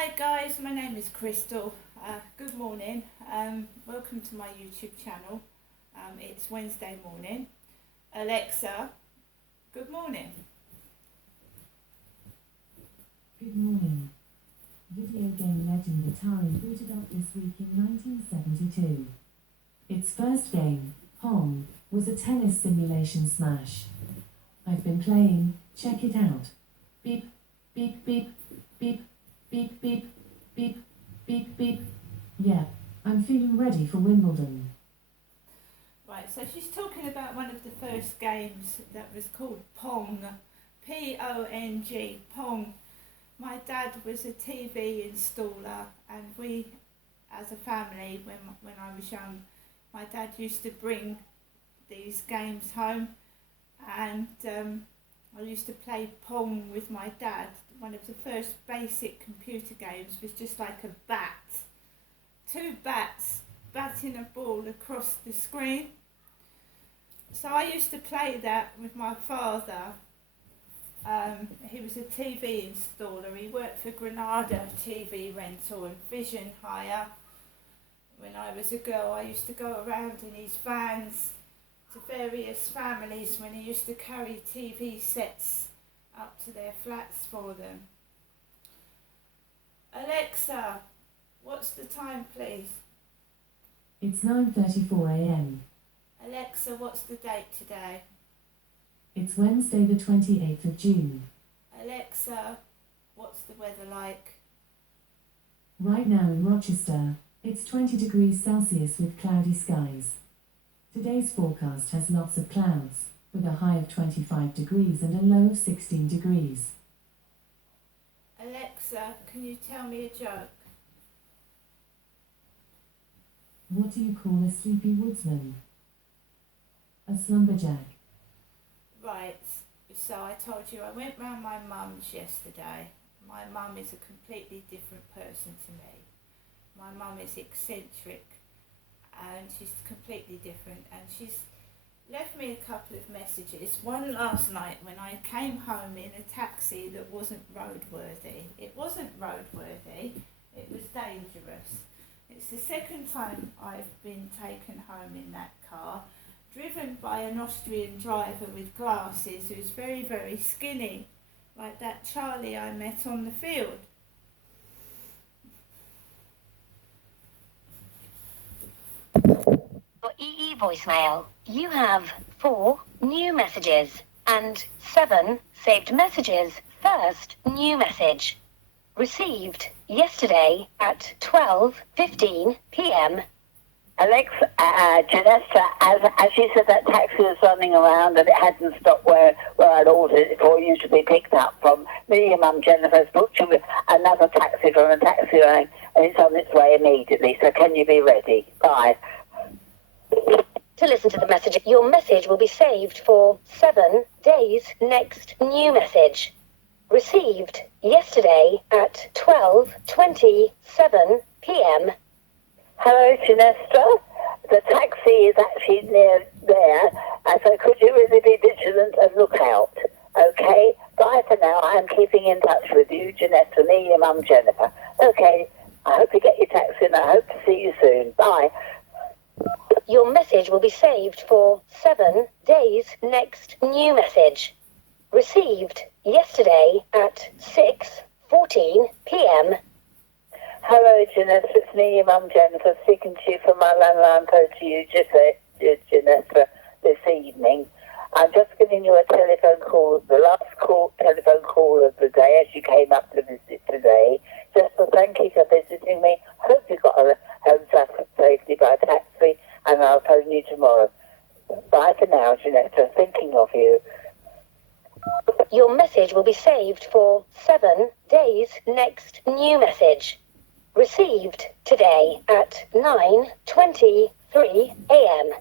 Hi guys, my name is Crystal. Good morning. Welcome to my YouTube channel. It's Wednesday morning. Alexa, good morning. Good morning. Video game legend Atari booted up this week in 1972. Its first game, Pong, was a tennis simulation smash. I've been playing, check it out. Beep, beep, beep, beep, beep, beep, beep, beep, beep. Yeah, I'm feeling ready for Wimbledon. Right, so she's talking about one of the first games that was called Pong. P-O-N-G, Pong. My dad was a TV installer, and we, as a family, when I was young, my dad used to bring these games home, and I used to play Pong with my dad. One of the first basic computer games was just like a bat. Two bats batting a ball across the screen. So I used to play that with my father. He was a TV installer. He worked for Granada TV Rental and Vision Hire. When I was a girl, I used to go around in his vans to various families when he used to carry TV sets up to their flats for them. Alexa, what's the time, please? It's 9:34 a.m. Alexa, what's the date today? It's Wednesday the 28th of June. Alexa, what's the weather like? Right now in Rochester, it's 20 degrees Celsius with cloudy skies. Today's forecast has lots of clouds, with a high of 25 degrees and a low of 16 degrees. Alexa, can you tell me a joke? What do you call a sleepy woodsman? A slumberjack. Right, so I told you I went round my mum's yesterday. My mum is a completely different person to me. My mum is eccentric and she's completely different, and she's left me a couple of messages. One last night when I came home in a taxi that wasn't roadworthy. It wasn't roadworthy, it was dangerous. It's the second time I've been taken home in that car, driven by an Austrian driver with glasses who's very, very skinny, like that Charlie I met on the field. For EE voicemail, you have 4 new messages and 7 saved messages. First new message. Received yesterday at 12:15 p.m. Alexa, Janessa, as you said, that taxi was running around and it hadn't stopped where I'd ordered it for you to be picked up from. Me and your mum Jennifer's booked you with another taxi from a taxi rank, and it's on its way immediately, so can you be ready? Bye. To listen to the message, your message will be saved for 7 days. Next new message. Received yesterday at 12:27 p.m. Hello, Ginestra. The taxi is actually near there, so could you really be vigilant and look out? Okay? Bye for now. I am keeping in touch with you, Ginestra, me, your mum, Jennifer. Okay. I hope you get your taxi and I hope to see you soon. Bye. Your message will be saved for 7 days. Next new message. Received yesterday at 6:14 p.m. Hello, Janessa. It's me, your mum, Jennifer, speaking to you from my landline phone to you, Janessa, this evening. I'm just giving you a telephone call, the last telephone call of the day, as you came up to visit today. Just to thank you for visiting me. Hope you got home safely by taxi, and I'll phone you tomorrow. Bye for now, Janessa. Thinking of you. Your message will be saved for 7 days. Next new message. Received today at 9:23 a.m.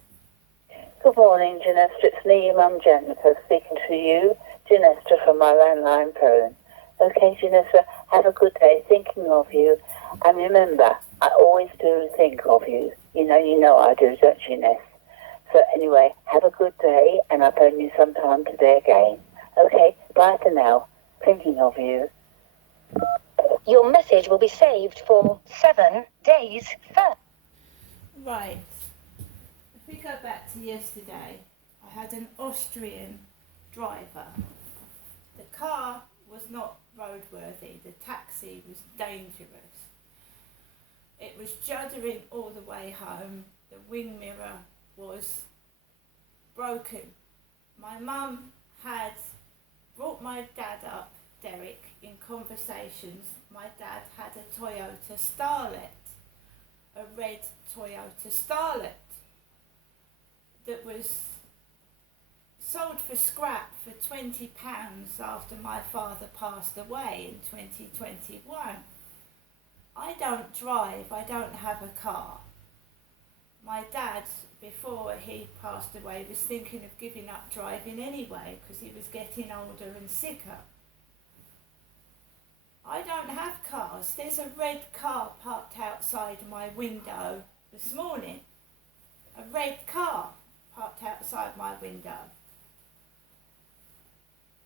Good morning, Janessa. It's me, your mum, Jennifer, speaking to you, Janessa, from my landline phone. Okay, Janessa, have a good day, thinking of you. And remember, I always do think of you. You know I do, don't you, Ness? So anyway, have a good day, and I'll phone you sometime today again. Okay, bye for now. Thinking of you. Your message will be saved for 7 days first. Right. If we go back to yesterday, I had an Austrian driver. The car was not roadworthy. The taxi was dangerous. It was juddering all the way home. The wing mirror was broken. My mum had brought my dad up, Derek, in conversations. My dad had a Toyota Starlet, a red Toyota Starlet that was sold for scrap for £20 after my father passed away in 2021. I don't drive, I don't have a car. My dad, before he passed away, was thinking of giving up driving anyway because he was getting older and sicker. I don't have cars. There's a red car parked outside my window this morning. A red car parked outside my window.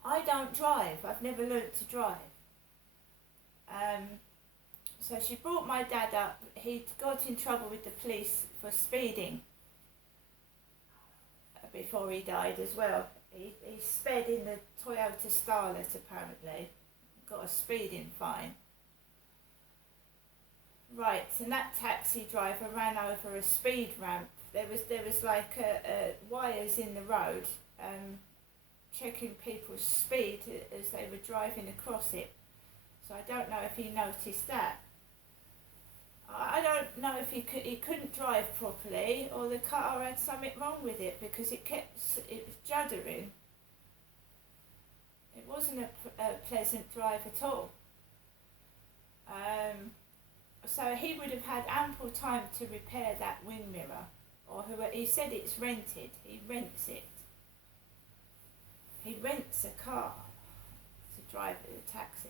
I don't drive. I've never learnt to drive. So she brought my dad up. He'd got in trouble with the police for speeding before he died as well. He sped in the Toyota Starlet apparently. Got a speeding fine. Right, and that taxi driver ran over a speed ramp. There was like wires in the road checking people's speed as they were driving across it. So I don't know if he noticed that. I don't know if he couldn't drive properly or the car had something wrong with it because it was juddering. It wasn't a pleasant drive at all. So he would have had ample time to repair that wing mirror, or he said it's rented. He rents it. He rents a car to drive a taxi.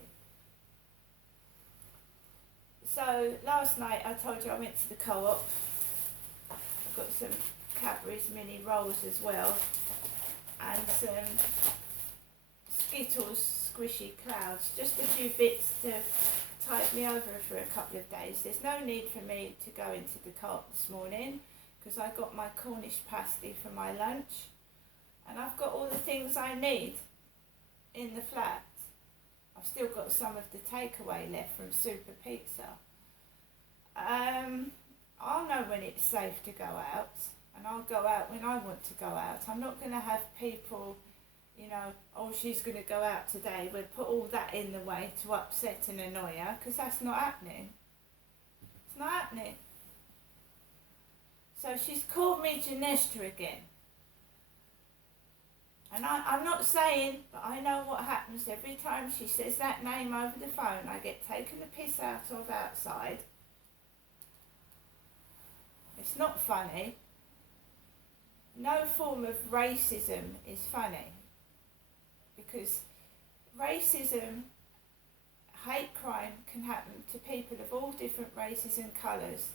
So last night I told you I went to the co-op. I got some Cadbury's mini rolls as well, and some Skittles squishy clouds, just a few bits to tide me over for a couple of days. There's no need for me to go into the co-op this morning because I got my Cornish pasty for my lunch and I've got all the things I need in the flat. I've still got some of the takeaway left from Super Pizza. I'll know when it's safe to go out and I'll go out when I want to go out. I'm not going to have people, you know, oh, she's going to go out today, we'll put all that in the way to upset and annoy her, because that's not happening. It's not happening. So she's called me Janestra again. And I'm not saying, but I know what happens every time she says that name over the phone. I get taken the piss out of outside. It's not funny. No form of racism is funny. Because racism, hate crime can happen to people of all different races and colours.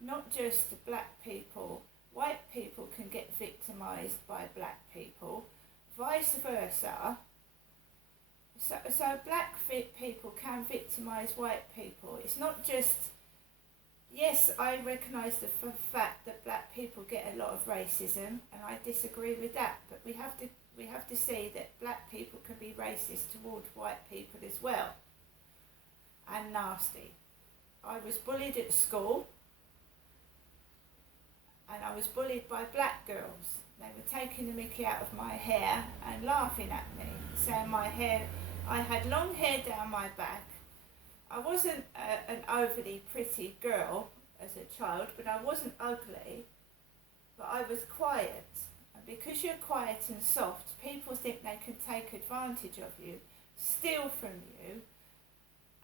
Not just black people. White people can get victimised by black people, vice versa. So black people can victimise white people. It's not just, yes, I recognise the fact that black people get a lot of racism, and I disagree with that, but we have to see that black people can be racist towards white people as well, and nasty. I was bullied at school. And I was bullied by black girls. They were taking the mickey out of my hair and laughing at me, saying I had long hair down my back. I wasn't an overly pretty girl as a child, but I wasn't ugly, but I was quiet. And because you're quiet and soft, people think they can take advantage of you, steal from you,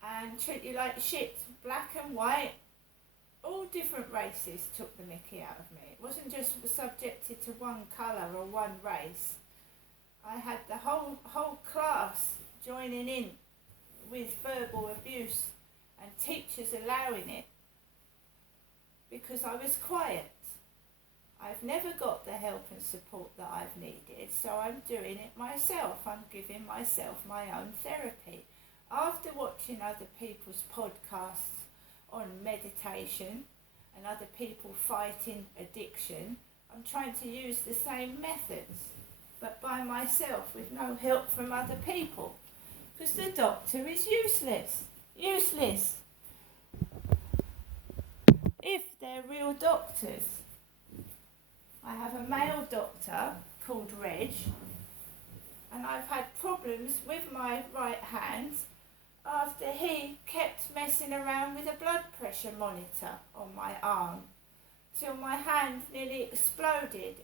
and treat you like shit. Black and white, all different races took the mickey out of me. It wasn't just subjected to one colour or one race. I had the whole class joining in with verbal abuse and teachers allowing it because I was quiet. I've never got the help and support that I've needed, so I'm doing it myself. I'm giving myself my own therapy. After watching watching other people's podcasts on meditation and other people fighting addiction, I'm trying to use the same methods, but by myself with no help from other people. Because the doctor is useless. Useless. If they're real doctors. I have a male doctor called Reg, and I've had problems with my right hand after he kept messing around with a blood pressure monitor on my arm till my hand nearly exploded.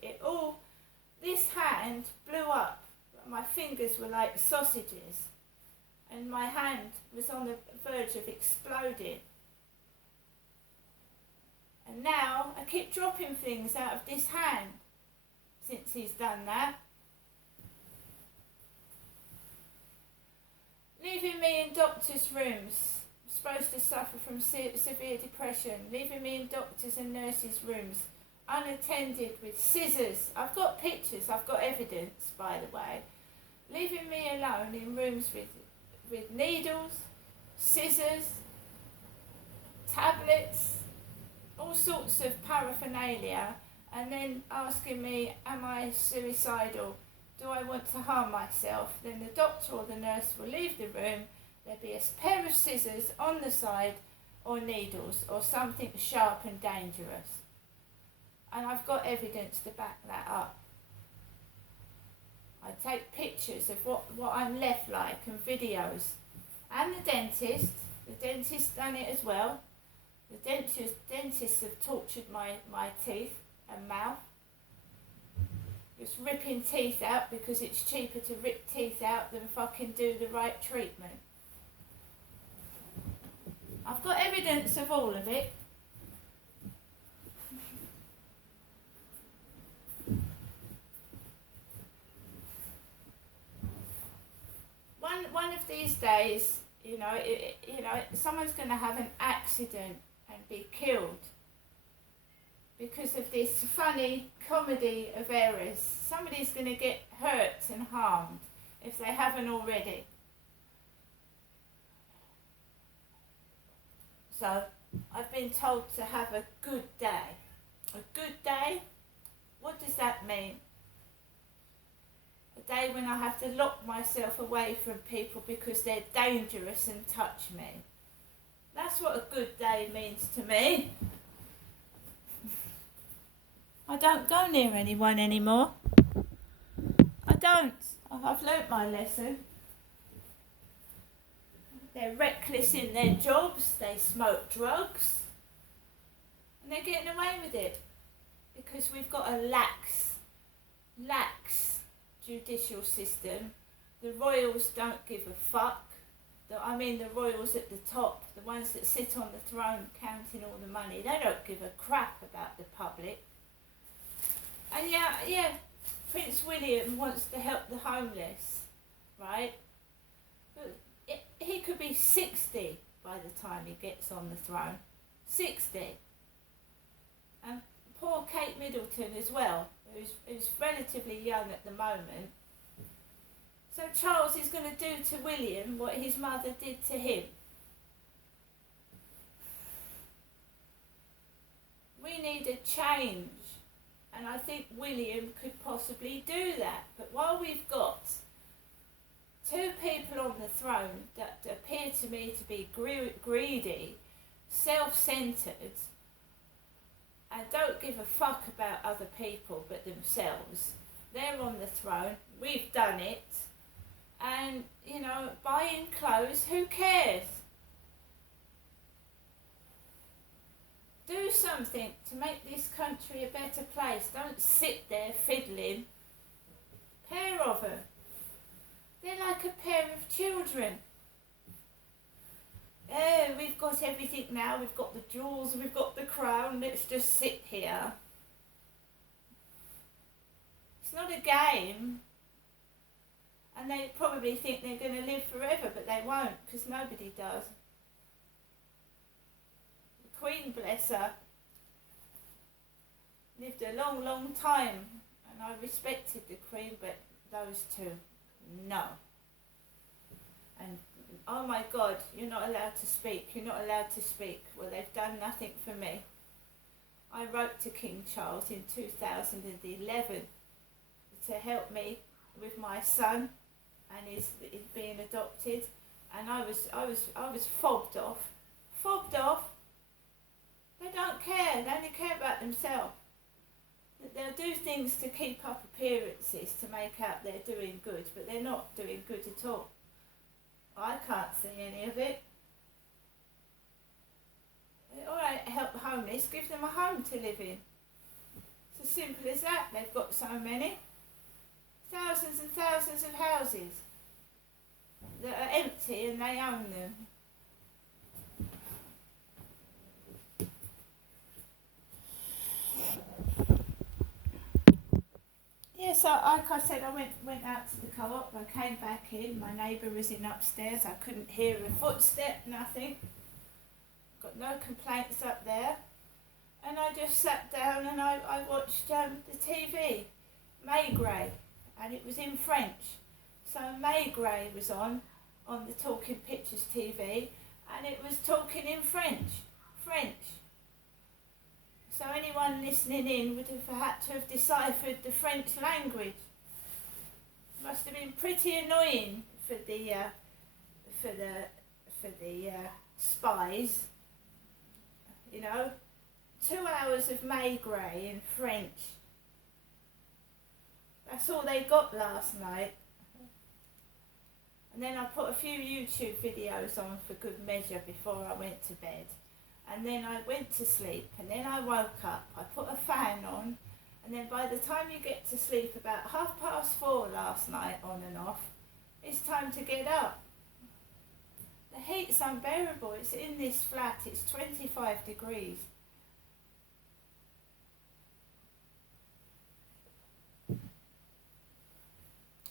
This hand blew up. My fingers were like sausages and my hand was on the verge of exploding. And now I keep dropping things out of this hand since he's done that. Leaving me in doctors' rooms, I'm supposed to suffer from severe depression, leaving me in doctors' and nurses' rooms, unattended with scissors. I've got pictures, I've got evidence, by the way. Leaving me alone in rooms with needles, scissors, tablets, all sorts of paraphernalia, and then asking me, am I suicidal? Do I want to harm myself? Then the doctor or the nurse will leave the room. There'll be a pair of scissors on the side, or needles, or something sharp and dangerous. And I've got evidence to back that up. I take pictures of what I'm left like and videos. And the dentist done it as well. The dentists have tortured my teeth and mouth. Just ripping teeth out because it's cheaper to rip teeth out than fucking do the right treatment. I've got evidence of all of it. One of these days, someone's going to have an accident and be killed because of this funny comedy of errors. Somebody's going to get hurt and harmed if they haven't already. So I've been told to have a good day. A good day? What does that mean? A day when I have to lock myself away from people because they're dangerous and touch me. That's what a good day means to me. I don't go near anyone anymore. I don't. I've learnt my lesson. They're reckless in their jobs, they smoke drugs, and they're getting away with it because we've got a lax judicial system. The royals don't give a fuck. The royals at the top, the ones that sit on the throne counting all the money, they don't give a crap about the public. And yeah, Prince William wants to help the homeless, right? But he could be 60 by the time he gets on the throne. 60. And poor Kate Middleton as well, who's relatively young at the moment. So Charles is going to do to William what his mother did to him. We need a change. And I think William could possibly do that. But while we've got two people on the throne that appear to me to be greedy, self-centred, and don't give a fuck about other people but themselves, they're on the throne, we've done it, and, buying clothes, who cares? Do something to make this country a better place. Don't sit there fiddling. Pair of them. They're like a pair of children. Oh, we've got everything now. We've got the jewels, we've got the crown. Let's just sit here. It's not a game. And they probably think they're going to live forever, but they won't, because nobody does. Queen, bless her, lived a long, long time, and I respected the Queen, but those two, no. And oh my God, you're not allowed to speak, you're not allowed to speak. Well, they've done nothing for me. I wrote to King Charles in 2011 to help me with my son and his being adopted, and I was fobbed off. They don't care. They only care about themselves. They'll do things to keep up appearances to make out they're doing good, but they're not doing good at all. I can't see any of it. All right, help homeless, give them a home to live in. It's as simple as that. They've got so many. Thousands and thousands of houses that are empty and they own them. Yeah, so like I said, I went out to the co-op, I came back in, my neighbour was in upstairs, I couldn't hear a footstep, nothing. Got no complaints up there. And I just sat down and I watched the TV, Maigret, and it was in French. So Maigret was on the Talking Pictures TV, and it was talking in French. So anyone listening in would have had to have deciphered the French language. Must have been pretty annoying for the spies. You know, 2 hours of Maigret in French. That's all they got last night. And then I put a few YouTube videos on for good measure before I went to bed. And then I went to sleep, and then I woke up, I put a fan on, and then by the time you get to sleep, about 4:30 last night, on and off, it's time to get up. The heat's unbearable. It's in this flat, it's 25 degrees.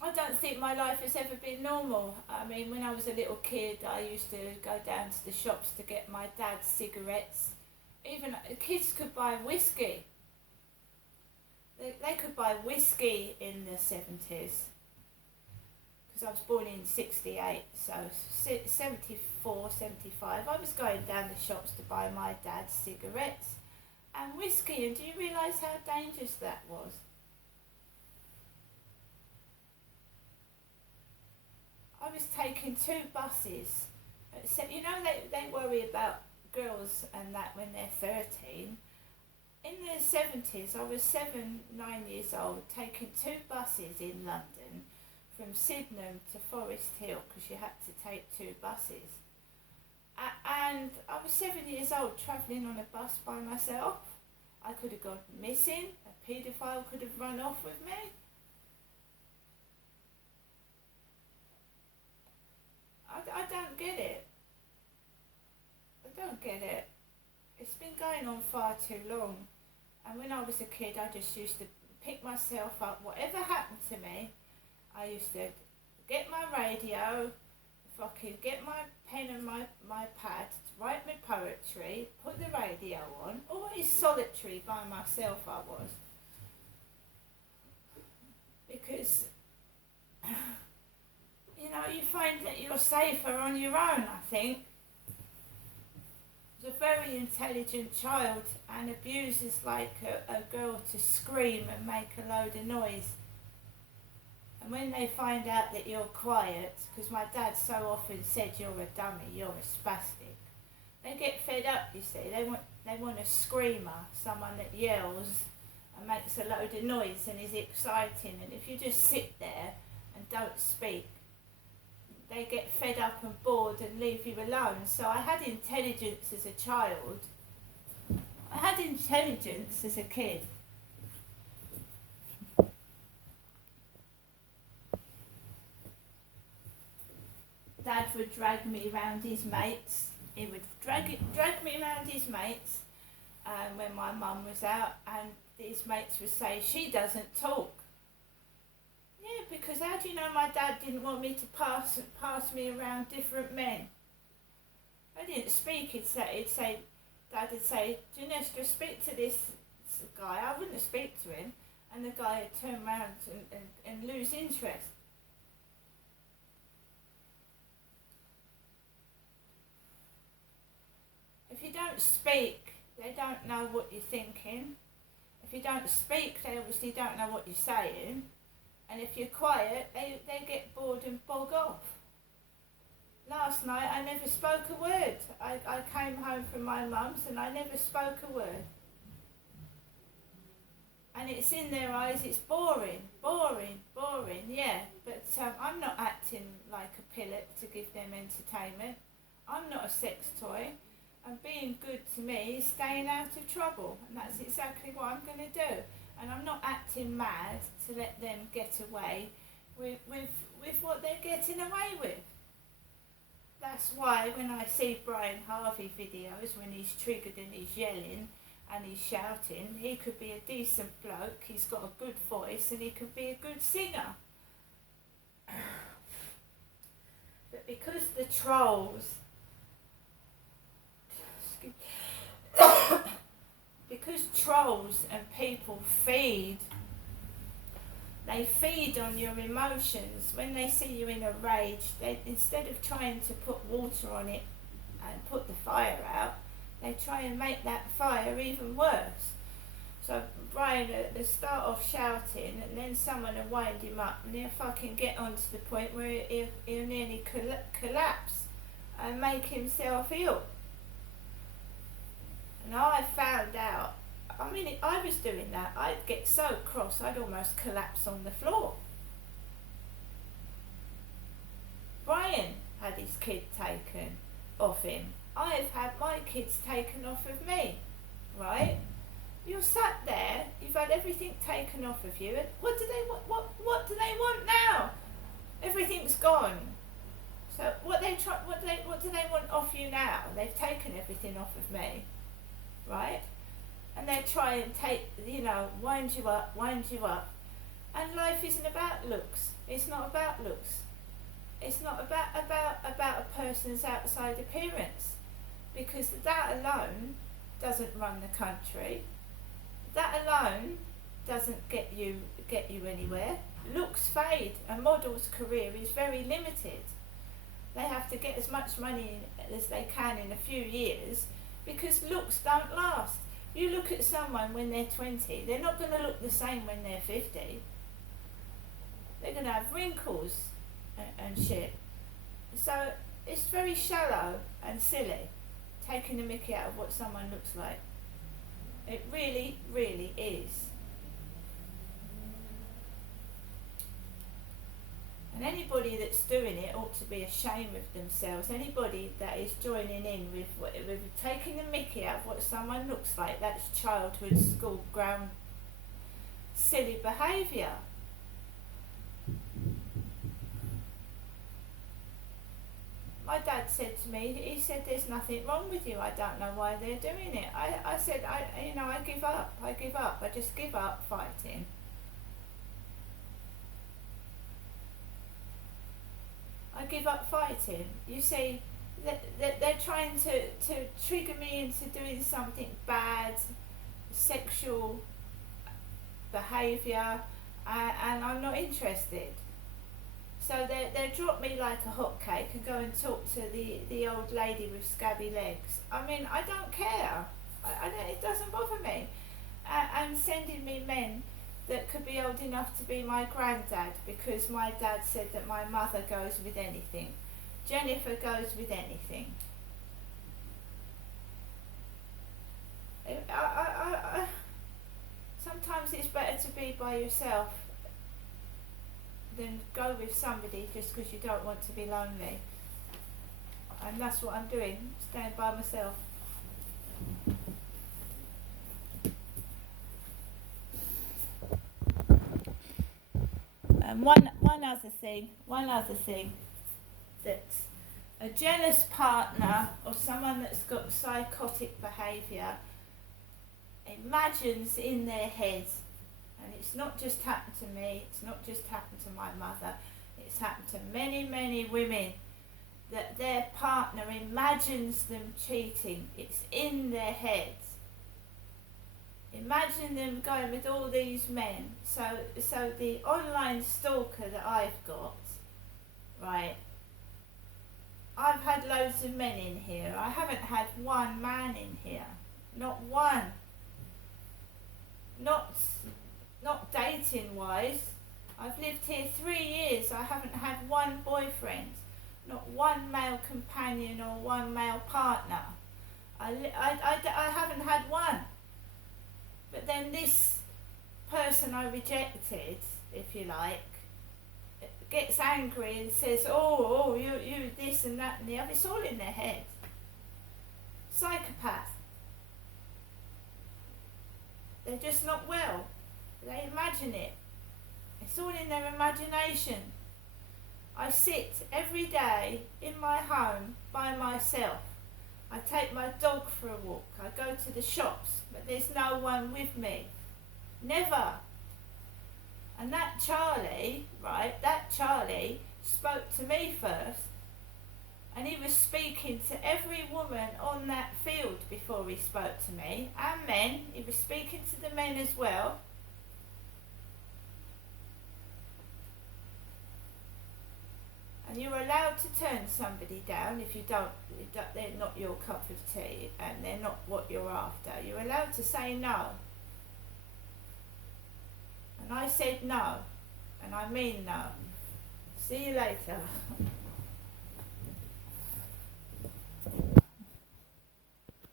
I don't think my life has ever been normal. I mean, when I was a little kid, I used to go down to the shops to get my dad's cigarettes. Even kids could buy whiskey. They could buy whiskey in the 70s. Because I was born in 68, so 74, 75. I was going down the shops to buy my dad's cigarettes and whiskey. And do you realise how dangerous that was? I was taking 2 buses. So, you know, they worry about girls and that when they're 13. In the 70s, I was 9 years old, taking 2 buses in London from Sydenham to Forest Hill, because you had to take 2 buses. And I was 7 years old, travelling on a bus by myself. I could have gone missing. A paedophile could have run off with me. I don't get it. I don't get it. It's been going on far too long. And when I was a kid, I just used to pick myself up. Whatever happened to me, I used to get my radio, fucking get my pen and my pad, to write my poetry, put the radio on. Always solitary by myself I was. Because you know, you find that you're safer on your own, I think. I was a very intelligent child, and abuses like a girl to scream and make a load of noise. And when they find out that you're quiet, because my dad so often said you're a dummy, you're a spastic, they get fed up, you see. They want a screamer, someone that yells and makes a load of noise and is exciting. And if you just sit there and don't speak, they get fed up and bored and leave you alone. So I had intelligence as a child. I had intelligence as a kid. Dad would drag me around his mates. He would drag me around his mates when my mum was out, and his mates would say, "She doesn't talk." Yeah, because how do you know my dad didn't want me to pass me around different men? I didn't speak. Dad would say, "Ginestra, speak to this guy." I wouldn't speak to him, and the guy would turn around and lose interest. don't speak, they don't know what you're thinking. If you don't speak, they obviously don't know what you're saying. And if you're quiet, they get bored and bog off. Last night I never spoke a word. I came home from my mum's and I never spoke a word. And it's in their eyes, it's boring, yeah. But I'm not acting like a pillock to give them entertainment. I'm not a sex toy. And being good to me is staying out of trouble. And that's exactly what I'm going to do. And I'm not acting mad to let them get away with what they're getting away with. That's why when I see Brian Harvey videos, when he's triggered and he's yelling and he's shouting, he could be a decent bloke, he's got a good voice and he could be a good singer. But because the trolls, because trolls and people feed on your emotions. When they see you in a rage, they, instead of trying to put water on it and put the fire out, they try and make that fire even worse. So Brian will start off shouting and then someone will wind him up and he'll fucking get on to the point where he'll nearly collapse and make himself ill. And I found out, I mean, if I was doing that, I'd get so cross I'd almost collapse on the floor. Brian had his kid taken off him. I've had my kids taken off of me, right? You're sat there, you've had everything taken off of you, and what do they want? What do they want now? Everything's gone. So what do they want off you now? They've taken everything off of me, right? And they try and wind you up. And life isn't about looks. It's not about looks. It's not about a person's outside appearance, because that alone doesn't run the country. That alone doesn't get you anywhere. Looks fade. A model's career is very limited. They have to get as much money as they can in a few years, because looks don't last. You look at someone when they're 20, they're not going to look the same when they're 50. They're going to have wrinkles and shit. So it's very shallow and silly, taking the mickey out of what someone looks like. It really, really is. And anybody that's doing it ought to be ashamed of themselves. Anybody that is joining in with taking the mickey out of what someone looks like, that's childhood, school ground, silly behaviour. My dad said to me, he said, there's nothing wrong with you, I don't know why they're doing it. I said, I give up, I just give up fighting. I give up fighting. You see, they're trying to trigger me into doing something bad, sexual behaviour, and I'm not interested. So they drop me like a hot cake and go and talk to the old lady with scabby legs. I mean, I don't care. It doesn't bother me. And sending me men that could be old enough to be my granddad, because my dad said that my mother goes with anything. Jennifer goes with anything. Sometimes it's better to be by yourself than go with somebody just because you don't want to be lonely. And that's what I'm doing, staying by myself. And one other thing, that a jealous partner or someone that's got psychotic behaviour imagines in their head, and it's not just happened to me, it's not just happened to my mother, it's happened to many, many women, that their partner imagines them cheating. It's in their heads. Imagine them going with all these men. So the online stalker that I've got, right, I've had loads of men in here. I haven't had one man in here. Not one. Not dating wise. I've lived here 3 years. I haven't had one boyfriend. Not one male companion or one male partner. I haven't had one. But then this person I rejected, if you like, gets angry and says, oh, you this and that and the other. It's all in their head. Psychopath. They're just not well. They imagine it. It's all in their imagination. I sit every day in my home by myself. I take my dog for a walk. I go to the shops, but there's no one with me. Never. And that Charlie spoke to me first, and he was speaking to every woman on that field before he spoke to me, and men. He was speaking to the men as well. And you're allowed to turn somebody down if they're not your cup of tea and they're not what you're after. You're allowed to say no. And I said no, and I mean no. See you later.